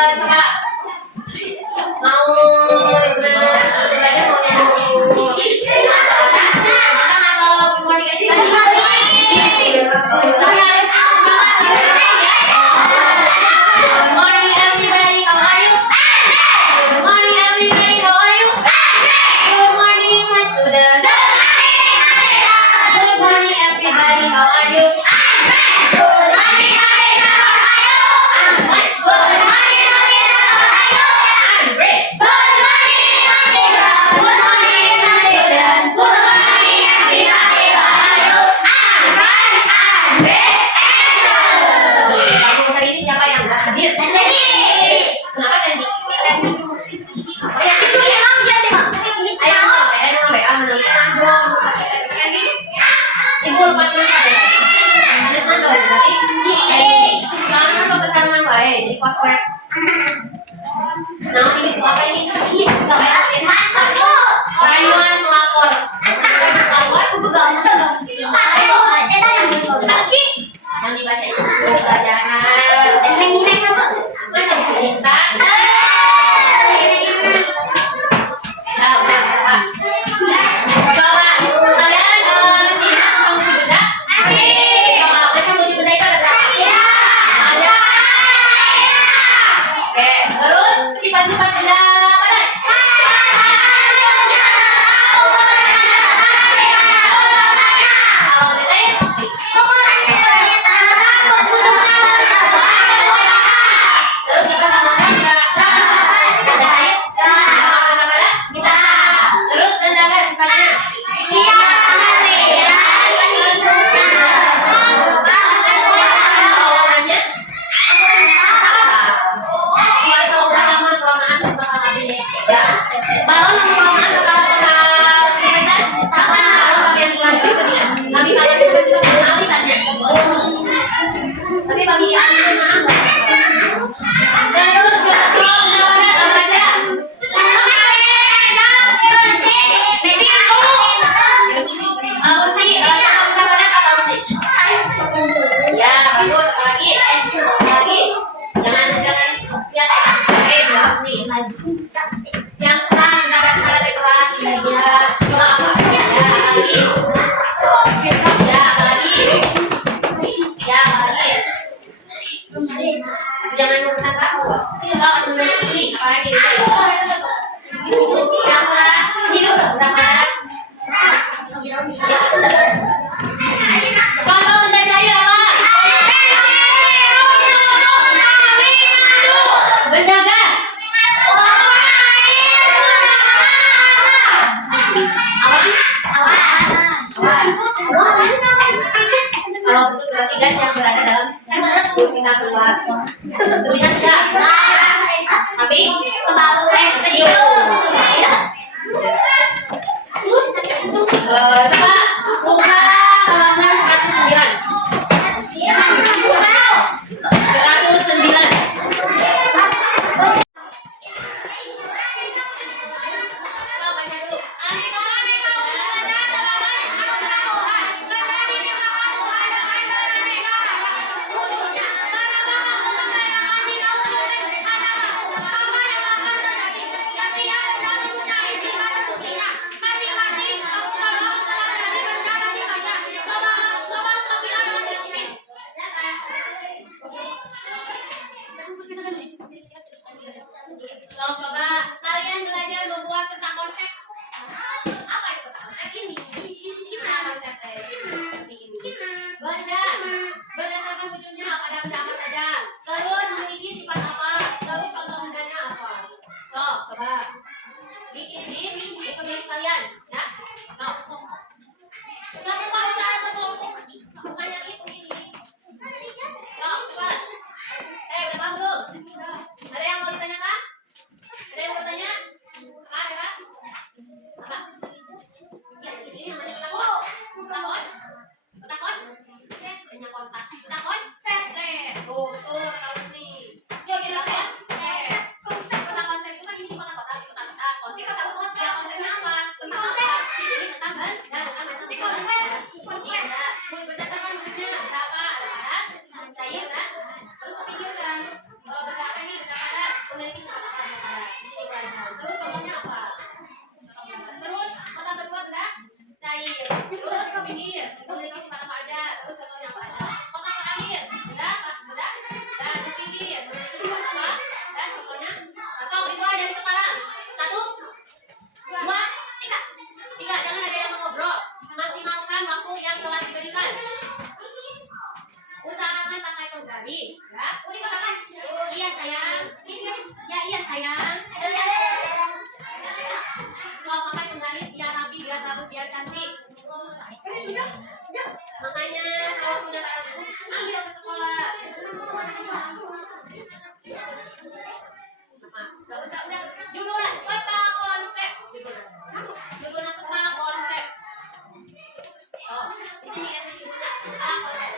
Coba mau belajar mau atau mau dikasih tadi? Good morning everybody, how are you? Good morning everybody, how are you? Good morning my student. Good morning everybody, how are you? Rayuan melapor. Yang dibaca itu pelajaran. Masa buku cinta. Coba kalian simak kamu benda. Coba apa sih wujud benda itu ada? Ada. Oke, terus sifat-sifat benda mana? Kalau saya terus kita ngomongin ada sayap, terus benda gas sifatnya. Orangnya balon kelamaan tapi kalau kita masih alisannya tapi bagi alisan dan terus apa aja ya bagus lagi jangan lihat nih yang keras nada keras ya coba apa ya lagi jangan berkata ini soal menurut sini apalagi yang keras kalau benda cair apa benda gas kalau betul berarti gas yang berada dalam kita keluar terlihat enggak tapi coba buka halaman 109 coba kalian belajar membuat peta konsep. Apa itu peta konsep ini? Gimana konsepnya? Seperti ini. Berdasarkan wujudnya pada benda apa saja. Terus memiliki sifat apa? Terus contoh bendanya apa? So, coba bikin di buku milik kalian, ya. So, lakukan cara berkelompok. Bukan yang itu ini. So, coba. Udah paham belum? Ada yang mau ditanyakan? Ada yang bertanya? Ada? Apa? Ya, ini namanya petakon. Petakon? Banyak kontak. Petakon? Set. Tuh, tahu sih. Yuk, kita set. Peta konsep itu kan ini kotak-kotak di kotak-kotak. Konsep kotak-kotak. Ya, konsepnya apa? Tentang apa? Jadi tentang benda, bukan macam benda. Iya, berdasarkan wujudnya ada apa? Ada panas, cair, kan? garis, ya. Iya sayang. Ya iya sayang. Kalau pakai penggaris biar rapi, biar bagus, biar cantik. Makanya kalau punya barang itu ambil ke sekolah. Udah. Juga peta konsep. Juga peta konsep. Oh, di sini ya juga peta konsep.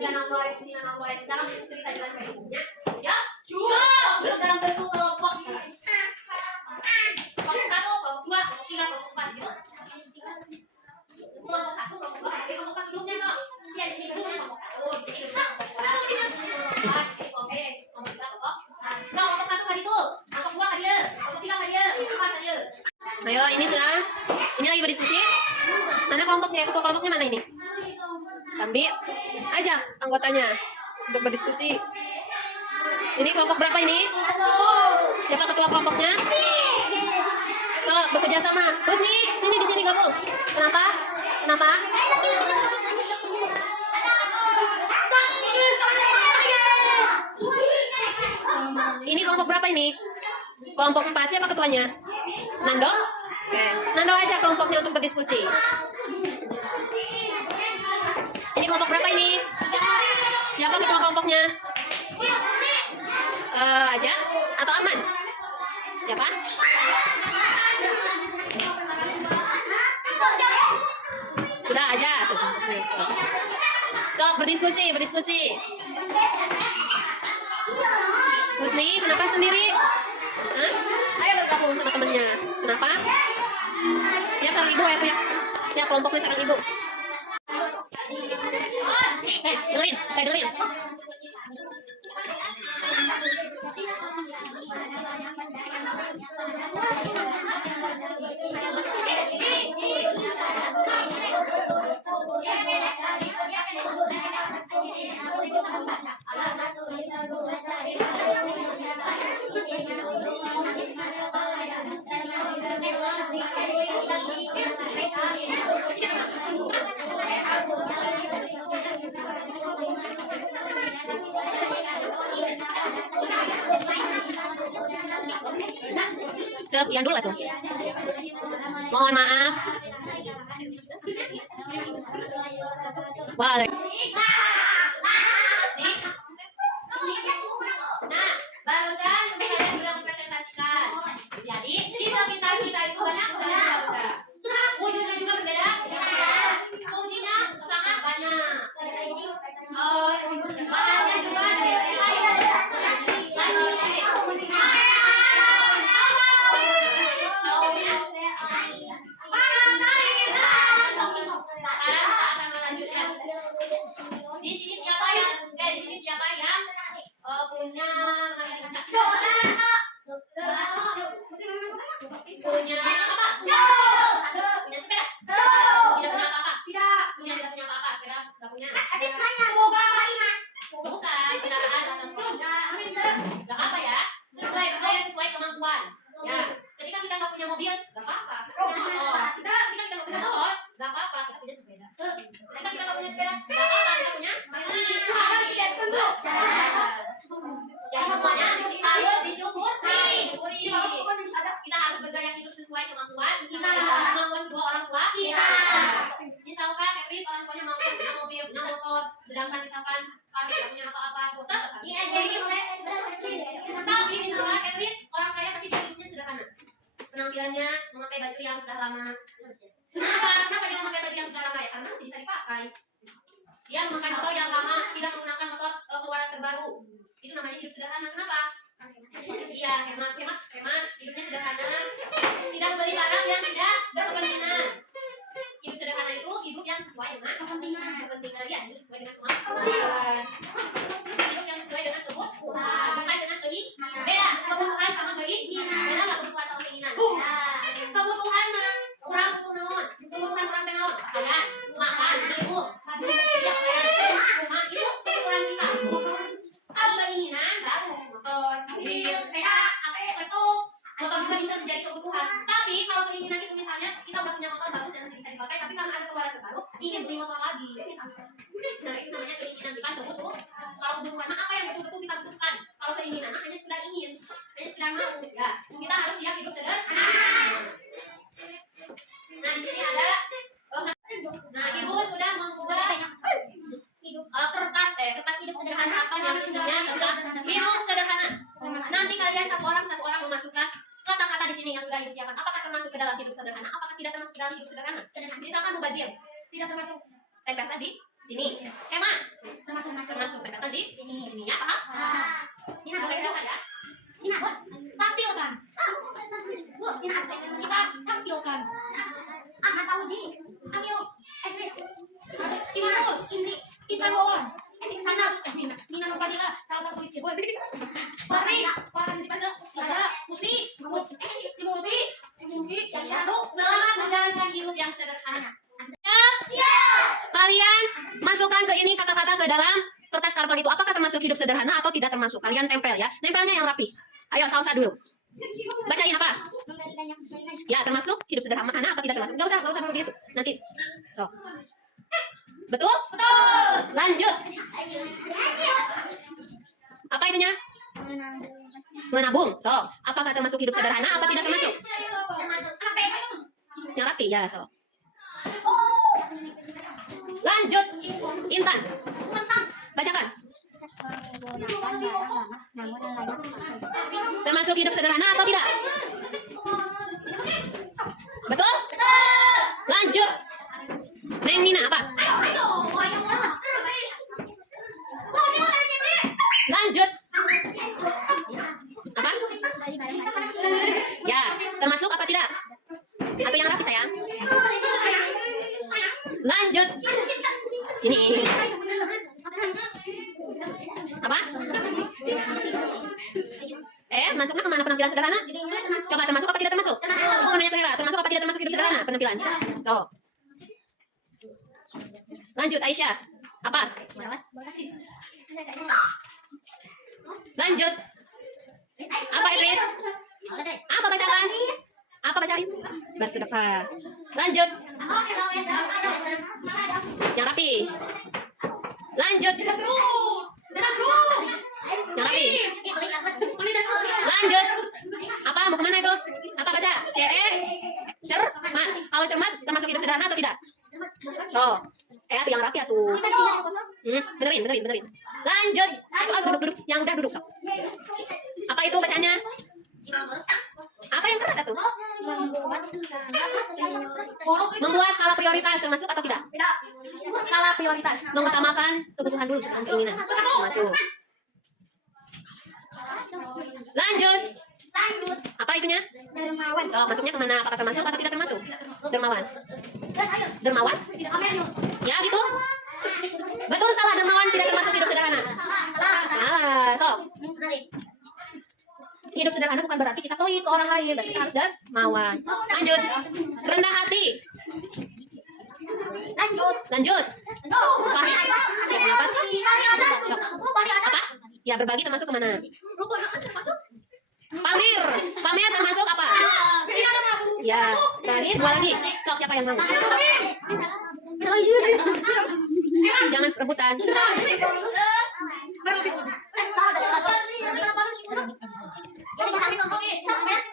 tiga nomor, fungsi nomor dalam cerita jalan berikutnya. Ya, belum dalam bentuk kelompok. Kelompok satu, kelompok dua, kelompok tiga, kelompok empat gitu. Kelompok satu, kelompok dua, kelompok empat hidupnya kok. Ya di sini bentuknya kelompok satu, di sini bentuknya kelompok dua, di sini kelompok empat, di sini kelompok tiga, kelompok. Kelompok satu tadi tuh, kelompok dua tadi, kelompok tiga tadi, kelompok empat tadi. Ayo, ini sudah. Ini lagi berdiskusi. Mana kelompoknya? Ketua kelompoknya mana ini? Sambil ajak anggotanya untuk berdiskusi. Ini kelompok berapa ini? Siapa ketua kelompoknya? So, bekerja sama. Terus nih, sini di sini gabung. Kenapa? Kenapa? Ini kelompok berapa ini? Kelompok 4, siapa ketuanya? Nando? Oke, Nando aja kelompoknya untuk berdiskusi. Ini kelompok berapa ini? Siapa ketua kelompoknya? Aja atau Aman? Siapa? Udah aja tuh. So, berdiskusi. Husni, kenapa sendiri? Hah? Ayo bergabung sama temennya. Kenapa? Ya sarang ibu ya kelompoknya sarang ibu. Dengerin. Cep, yang dulu tuh. Mohon maaf. Wah. Nah, barusan saya sudah mempresentasikan. Jadi, di sekitar kita itu banyak sekali saudara. Wujudnya juga berbeda. Fungsinya sangat banyak. Bahannya juga dari kayu. Di sini siapa yang punya punya apa? Punya sepeda? Tidak punya apa-apa? Tidak punya apa-apa. Sepeda nggak punya. Bukan kendaraan transport. Nggak apa ya? Sesuai kemampuan. Ya. Ketika kita nggak punya mobil, nggak apa-apa. Kita punya motor. Ketika kita nggak punya motor, nggak apa-apa. Kita punya sepeda. Ketika kita nggak punya sepeda, nggak apa-apa. Kita punya jadi semuanya harus disyukuri. Kita harus bergaya hidup sesuai kemampuan kedua orang tua kita. Misalkan Chris orang tuanya mau punya mobil, punya motor, sedangkan misalkan kami tidak punya apa-apa, tapi misalnya Chris orang kaya tapi dia hidupnya sederhana, penampilannya memakai baju yang sudah lama. Kenapa dia memakai baju yang sudah lama ya? Karena masih bisa dipakai. Dia memakai motor yang lama, tidak menggunakan motor keluaran terbaru. Itu namanya hidup sederhana. Kenapa? Iya, hemat. Hidupnya sederhana. Tidak membeli barang yang tidak berkepentingan. Hidup sederhana itu hidup yang sesuai dengan kepentingan. Ya, hidup sesuai dengan kemampuan. Hidup yang sesuai dengan kebutuhan. Bukan dengan keinginan. Beda, kebutuhan sama keinginan. Beda nggak kebutuhan sama keinginan? Kebutuhan mah kurang butuh naon. Kebutuhan kurang teh naon? Pakaian, makan, minum. Tidak pakaian. Rumah itu kebutuhan kita. Kalau keinginan baru motor, mobil, sepeda, laptop. Motor juga bisa menjadi kebutuhan. Tapi kalau keinginan itu misalnya kita udah punya motor bagus dan masih bisa dipakai, tapi karena ada keluaran terbaru, ingin beli motor lagi. Nah itu namanya keinginan, bukan kebutuhan. Kalau kebutuhan apa yang betul-betul kita butuhkan? Kalau keinginan hanya sekedar ingin, hanya sekedar mau. Ya, kita harus siap hidup sederhana. Nah di sini ada, nah ibu sudah membuat kertas hidup sederhana. Apa yang isinya? Kertas hidup sederhana. Nanti kalian satu orang memasukkan kata-kata di sini yang sudah ibu siapkan. Apakah termasuk ke dalam hidup sederhana? Apakah tidak termasuk ke dalam hidup sederhana? Misalkan mubazir, tidak termasuk. Tempel tadi sini. Hemat, termasuk. di sini ya, paham? Oke, udahan ya. Tampilkan. Bu, kita tampilkan. Anak tahu ji. Ayo, Chris. Gimana? Intan Wawan. Sana, Nina Nurfadila, salah satu istri gue. Pasti, Farhan Husni, Cimuti, Selamat menjalankan hidup yang sederhana. Kalian masukkan ke ini kata-kata ke dalam kertas karton itu. Apakah termasuk hidup sederhana atau tidak termasuk? Kalian tempel ya. Nempelnya yang rapi. Ayo salsa dulu. Bacain apa? Ya, termasuk hidup sederhana apa tidak termasuk? Gak usah dulu gitu. Nanti. So. Betul? Betul. Lanjut. Apa itunya? Menabung. So, apakah termasuk hidup sederhana apa tidak termasuk? Yang rapi ya, so. Lanjut. Intan. Bacakan. Termasuk hidup sederhana atau tidak? Betul? Lanjut. Neng Nina apa? Lanjut. Apa? Ya, termasuk apa tidak? Atau yang rapi sayang? Lanjut. Sini. Apa? Masuknya kemana penampilan sederhana? Coba termasuk apa tidak termasuk? Oh, nanya ke Hera, termasuk apa tidak termasuk hidup sederhana penampilan? So. Lanjut Aisyah. Apa? Lanjut. Apa Idris? Apa bacakan? Apa bacain? Bersedekah. Lanjut. Yang rapi. Lanjut. Yang rapi. Lanjut. Apa? Mau kemana itu? Apa baca? Kalau cermat termasuk hidup sederhana atau tidak? So. Atau yang rapi atau? Benerin. Lanjut. Duduk. Yang udah duduk. So. Apa itu bacanya? Apa yang keras itu? Membuat skala prioritas termasuk atau tidak? Skala prioritas mengutamakan kebutuhan dulu sebelum keinginan. Masuk. Lanjut. Apa itunya? Dermawan. So, masuknya kemana? Apakah termasuk atau tidak termasuk? Dermawan. Dermawan? Ya gitu. Betul salah, dermawan tidak termasuk hidup sederhana. Salah. So. Hidup sederhana bukan berarti kita pelit ke orang lain, berarti kita harus dermawan. Lanjut. Rendah hati. Lanjut. Apa? Ya, berbagi termasuk kemana? Pamer termasuk apa? Ya, bagi dua lagi. Sok, siapa yang mau? Jangan rebutan.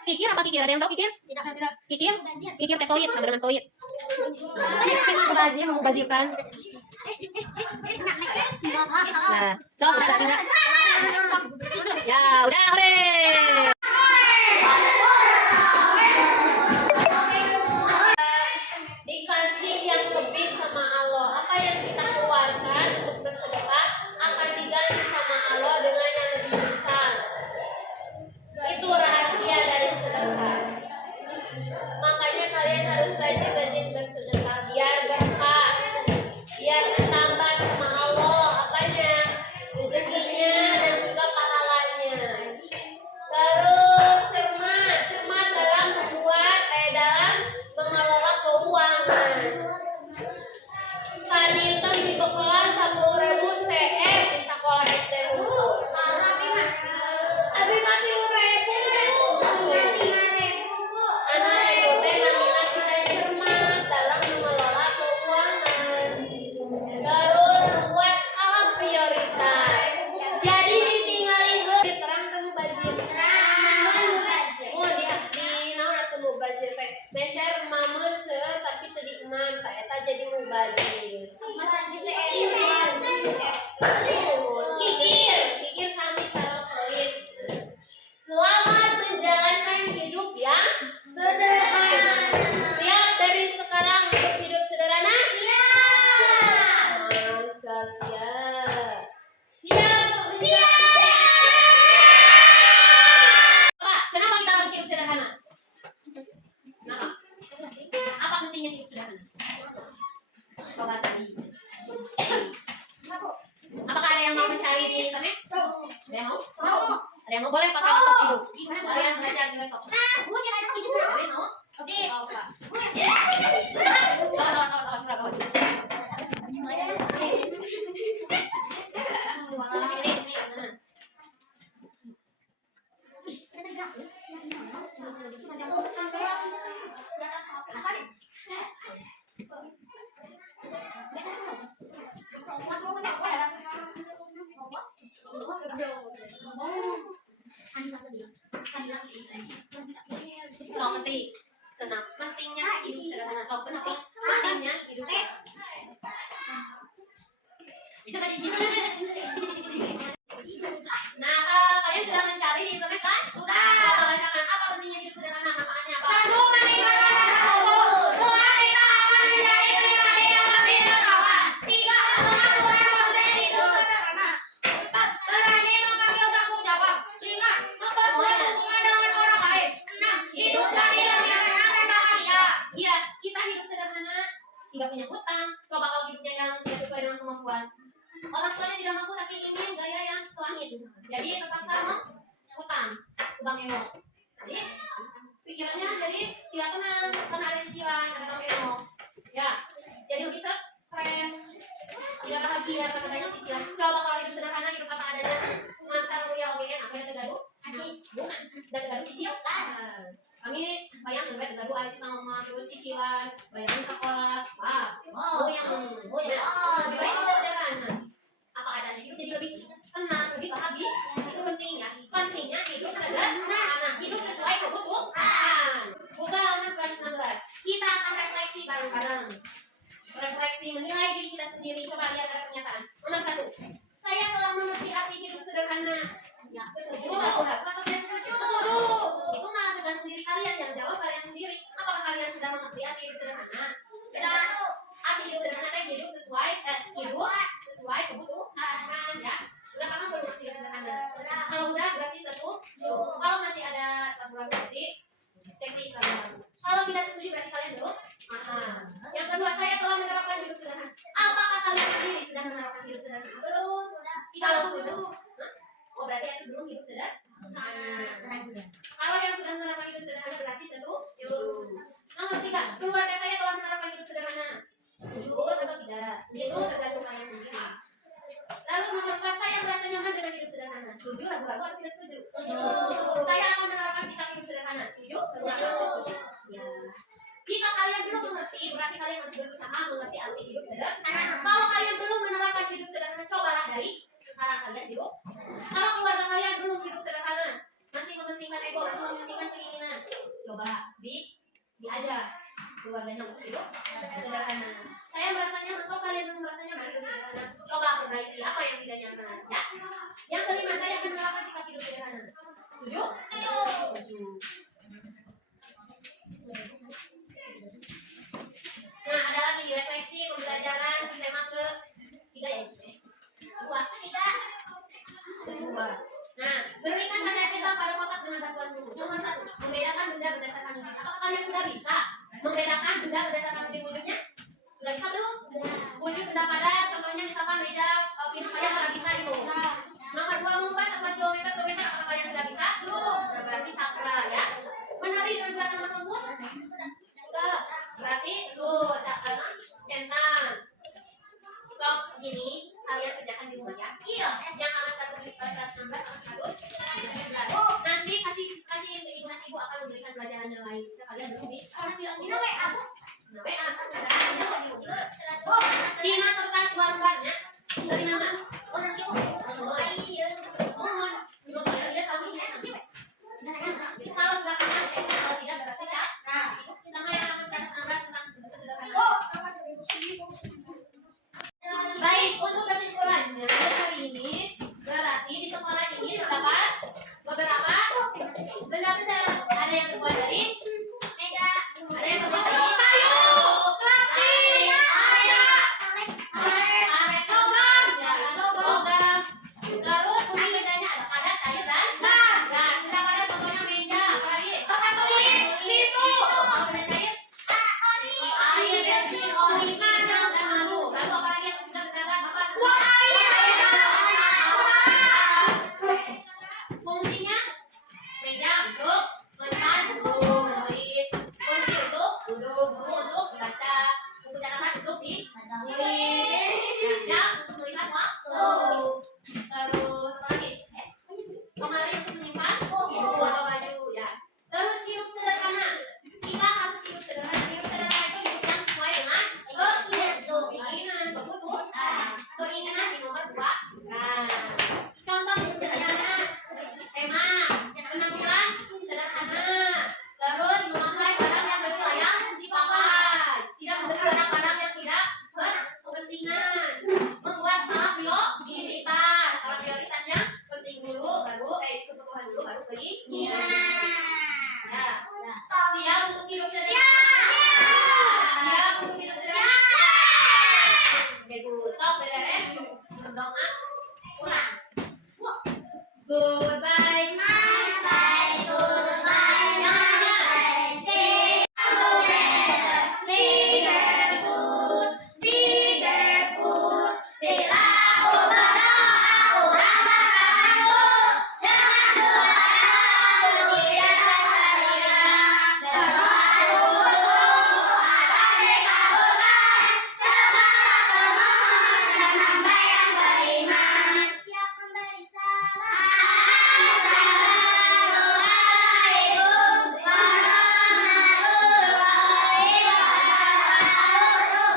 Kikir apa kikir? Ada yang tahu kikir? Kikir? Kikir tepoid sama dengan toid. Membazirkan. Nah, sok udah tidak? Ya, udah, ore. Dikasih yang lebih sama Allah. Apa yang kita keluarkan untuk bersedekah akan diganti sama Allah dengan yang lebih besar. Itu rahasia dari sedekah. Makanya kalian harus rajin-rajin bersedekah biar berkah, biar bertambah sama Allah apanya, rezekinya dan juga pahalanya. Terus cermat dalam dalam mengelola keuangan. Sanita dibekalan 10.000 CM di sekolah SD unggul. Abi mati 5.000. Anak itu teh namina tidak cermat dalam mengelola keuangan. Terus membuat skala prioritas. Jadi ditinggalin terang kamu bazir. Oh di naon atuh mubazir teh. Meser mamun seueur tapi teu diiman ka eta jadi mubazir. Kikir kami salah poin. Selamat menjalankan hidup yang sederhana. Siap dari sekarang untuk hidup sederhana? Siap. Siap. yang nggak boleh pakai laptop hidup. Kalian belajar di laptop. Gue sih ada gitu. Kalian mau? Oke. Oh, Pak. So, penting. Kenapa? Pentingnya hidup sederhana. So, pentingnya hidup sederhana. Nah, kalian sudah mencari di internet kan? Sudah. Bacakan apa pentingnya hidup sederhana? Manfaatnya apa? Satu, meninggalkan satu. Dua, kita akan menjadi pribadi yang lebih dermawan. Tiga, melakukan proses hidup sederhana. Empat, berani mengambil tanggung jawab. Lima, memperkuat hubungan dengan orang lain. Enam, hidup dari yang nyaman dan bahagia. Iya, kita hidup sederhana, tidak punya hutang. Coba kalau hidupnya yang tidak sesuai dengan kemampuan. Orang tuanya tidak mampu tapi ingin gaya yang selangit. Jadi terpaksa hutang ke Bank Emo. Jadi pikirannya jadi tidak tenang karena ada cicilan, ada Bank Emo. Ya, jadi lebih stres, tidak bahagia karena banyak cicilan. Coba kalau hidup sederhana, hidup apa adanya, mengansar kuliah OGN, apa yang tergaduh? Dan tergaduh cicil. Kami bayang lebih tergaduh aja sama mama terus cicilan, bayaran sekolah. Wah, yang lebih baik hidup sederhana. Apa adanya hidup jadi lebih tenang, lebih bahagia. Itu pentingnya. Pentingnya hidup sederhana, hidup sesuai kebutuhan. Buka halaman 116. Kita akan refleksi bareng-bareng. Refleksi menilai diri kita sendiri. Coba lihat ada pernyataan. Nomor 1. Saya telah mengerti arti hidup sederhana. Ya, setuju. Setuju. Itu mah tergantung diri kalian, yang jawab kalian sendiri. Apakah kalian sudah mengerti arti hidup sederhana? Sudah. Arti hidup sederhana hidup sesuai kebutuhan, ya. Sudah paham belum arti hidup sederhana? Kalau udah berarti setuju. Kalau masih ada ragu-ragu berarti teknis lagi. Kalau tidak setuju berarti kalian belum paham. Yang kedua, saya telah menerapkan hidup sederhana. Apakah kalian sendiri sudah menerapkan hidup sederhana? Belum. Kalau sudah, oh berarti yang sebelum hidup sederhana. Kalau yang sudah menerapkan hidup sederhana berarti setuju. Nomor 3, keluarga saya telah menerapkan hidup sederhana. Setuju atau tidak? Itu tergantung kalian sendiri. Lalu nomor 4, saya merasa nyaman dengan hidup sederhana. Setuju, ragu-ragu atau tidak setuju? Setuju. Saya akan menerapkan sikap hidup sederhana. Setuju? Ragu-ragu? Ya. Jika kalian belum mengerti, berarti kalian harus berusaha mengerti arti hidup sederhana. Kalau kalian belum menerapkan hidup sederhana, cobalah dari sekarang kalian hidup. Kalau keluarga kalian belum hidup sederhana, masih mementingkan ego, masih mementingkan keinginan, coba diajar keluarganya untuk hidup sederhana. Saya merasa nyaman, kalau kalian belum merasa nyaman hidup sederhana, coba perbaiki apa yang tidak nyaman, ya. Yang kelima, saya akan menerapkan sikap hidup sederhana. Setuju? Setuju. Nah, ada lagi refleksi, pembelajaran, sistema ketiga ya. Kedua. Nah, berikan tanda cetak pada kotak dengan bantuan guru. Nomor 1, membedakan benda berdasarkan wujud. Apakah kalian sudah bisa membedakan benda berdasarkan wujud-wujudnya? Sudah bisa belum? Wujud benda padat, contohnya misalkan meja, pintu saja sudah bisa itu. Nomor 2, mengubah satuan kilometer. Apakah kalian sudah bisa? Belum. Nah, berarti cakra, ya. Menari dengan gerakan lembut? Sudah. Berarti tuh centang. So, ini kalian kerjakan di rumah ya. Iya. Yang halaman 116 harus nanti kasih ke ibu, nanti ibu akan memberikan pelajaran yang lain. Kalian belum bisa. Nah, WA Dina kertas warnanya dari nama. Oh nanti kalau sudah kenal kalau tidak berarti kan. Sama yang halaman 116 tentang kesederhanaan. Baik, untuk kesimpulannya hari ini berarti di sekolah ini terdapat beberapa benda-benda. Ada yang terbuat dari meja, ada yang terbuat Goodbye. Bye, goodbye, bye. See you together. Finger food. Bila aku berdoa, aku lambangkan aku. Dengan doa aku tidak tersalirkan. Berdoa sungguh-sungguh akan dikabulkan. Segala permohonan dan hamba yang beriman. Siap memberi salam. Assalamualaikum warahmatullahi wabarakatuh.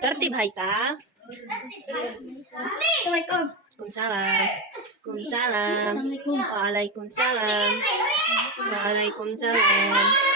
Tertib Haikal. Assalamualaikum. Waalaikumsalam. Waalaikumsalam. Waalaikumsalam.